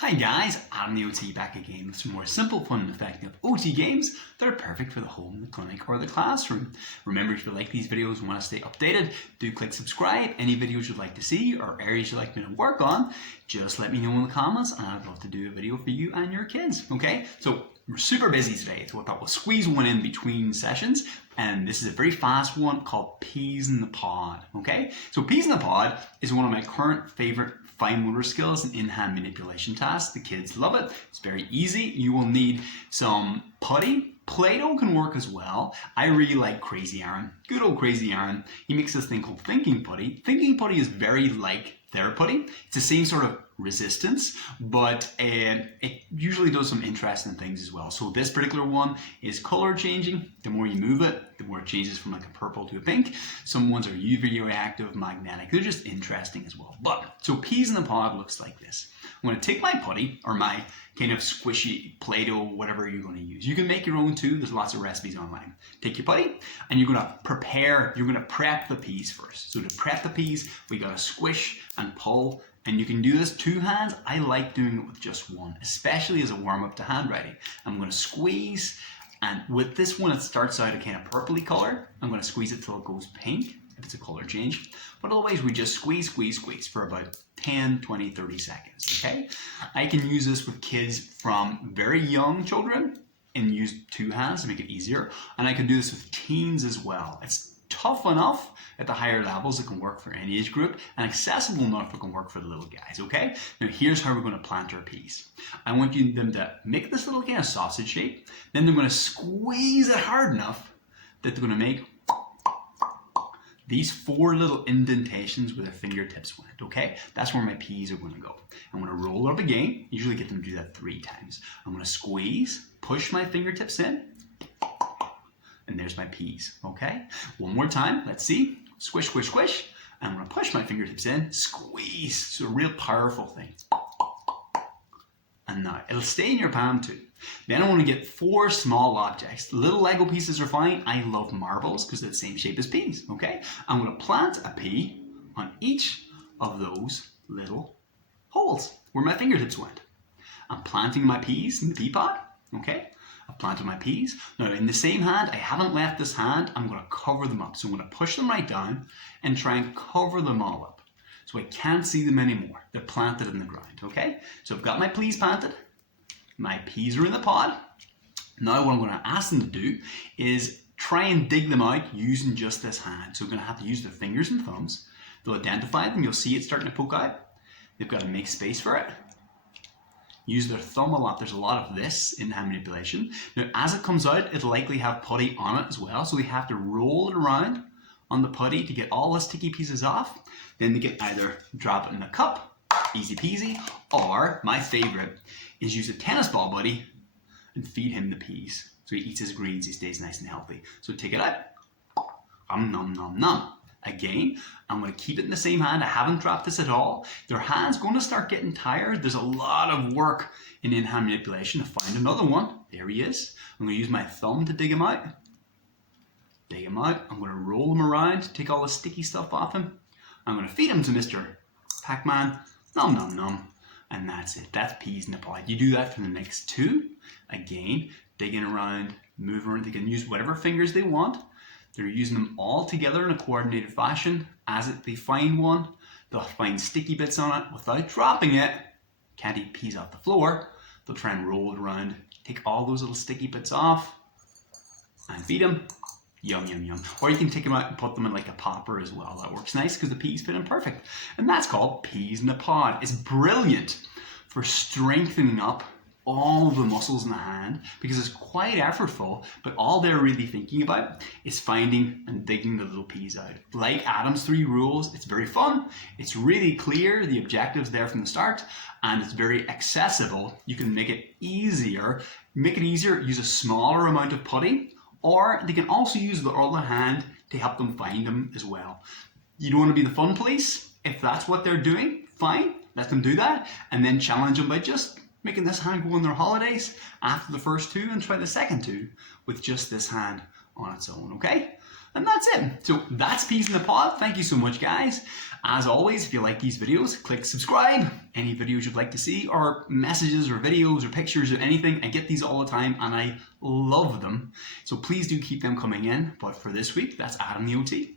Hi guys, I'm the OT back again with some more simple, fun and effective OT games that are perfect for the home, the clinic or the classroom. Remember, if you like these videos and want to stay updated, do click subscribe. Any videos you'd like to see or areas you'd like me to work on, just let me know in the comments and I'd love to do a video for you and your kids, okay? So we're super busy today, so I thought we'll squeeze one in between sessions, and this is a very fast one called Peas in the Pod, okay? So Peas in the Pod is one of my current favorite fine motor skills and in-hand manipulation tasks. The kids love it. It's very easy. You will need some putty. Play-Doh can work as well. I really like Crazy Aaron. Good old Crazy Aaron. He makes this thing called Thinking Putty. Thinking Putty is very like Theraputty. It's the same sort of resistance, but it usually does some interesting things as well. So this particular one is color changing. The more you move it, the more it changes from like a purple to a pink. Some ones are UV reactive, magnetic. They're just interesting as well. But so Peas in the Pod looks like this. I'm going to take my putty or my kind of squishy Play-Doh, whatever you're going to use. You can make your own too. There's lots of recipes online. Take your putty and you're going to prep the peas first. So to prep the peas, we got to squish and pull. And you can do this two hands. I like doing it with just one, especially as a warm-up to handwriting. I'm going to squeeze, and with this one, it starts out a kind of purpley color. I'm going to squeeze it till it goes pink, if it's a color change. But otherwise, we just squeeze for about 10, 20, 30 seconds, okay? I can use this with kids from very young children and use two hands to make it easier. And I can do this with teens as well. It's tough enough at the higher levels. It can work for any age group, and accessible enough it can work for the little guys, okay? Now here's how we're going to plant our peas. I want them to make this little kind of sausage shape. Then they're going to squeeze it hard enough that they're going to make these four little indentations where their fingertips went, okay? That's where my peas are going to go. I'm going to roll it up again. Usually get them to do that 3 times. I'm going to squeeze, push my fingertips in, and there's my peas, okay? One more time, let's see. Squish, squish, squish. I'm gonna push my fingertips in, squeeze. It's a real powerful thing. And now, it'll stay in your palm too. Then I wanna get 4 small objects. Little Lego pieces are fine. I love marbles because they're the same shape as peas, okay? I'm gonna plant a pea on each of those little holes where my fingertips went. I'm planting my peas in the pea pod, okay? I've planted my peas. Now in the same hand, I haven't left this hand, I'm going to cover them up. So I'm going to push them right down and try and cover them all up. So I can't see them anymore. They're planted in the ground, okay? So I've got my peas planted. My peas are in the pod. Now what I'm going to ask them to do is try and dig them out using just this hand. So we're going to have to use their fingers and thumbs. They'll identify them. You'll see it starting to poke out. They've got to make space for it. Use their thumb a lot. There's a lot of this in hand manipulation. Now, as it comes out, it'll likely have putty on it as well. So we have to roll it around on the putty to get all the sticky pieces off. Then they can either drop it in the cup, easy peasy, or my favorite is use a tennis ball buddy and feed him the peas. So he eats his greens, he stays nice and healthy. So take it out, nom nom nom. Again, I'm going to keep it in the same hand. I haven't dropped this at all. Their hand's going to start getting tired. There's a lot of work in in-hand manipulation to find another one. There he is. I'm going to use my thumb to dig him out. Dig him out. I'm going to roll him around, take all the sticky stuff off him. I'm going to feed him to Mr. Pac-Man. Nom nom nom. And that's it. That's peas in the pod. You do that for the next 2. Again, digging around, moving around. They can use whatever fingers they want. They're using them all together in a coordinated fashion. As they find one, they'll find sticky bits on it without dropping it. Can't eat peas off the floor. They'll try and roll it around, take all those little sticky bits off, and feed them. Yum, yum, yum. Or you can take them out and put them in like a popper as well. That works nice because the peas fit in perfect. And that's called Peas in the Pod. It's brilliant for strengthening up all the muscles in the hand because it's quite effortful, but all they're really thinking about is finding and digging the little peas out. Like Adam's 3 rules, it's very fun, it's really clear, the objective's there from the start, and it's very accessible. You can make it easier. Use a smaller amount of putty, or they can also use the other hand to help them find them as well. You don't want to be the fun police. If that's what they're doing, fine, let them do that, and then challenge them by just making this hand go on their holidays after the first 2 and try the second 2 with just this hand on its own, okay? And that's it. So that's Peas in the Pod. Thank you so much, guys. As always, if you like these videos, click subscribe. Any videos you'd like to see, or messages or videos or pictures or anything, I get these all the time and I love them. So please do keep them coming in. But for this week, that's Adam the OT.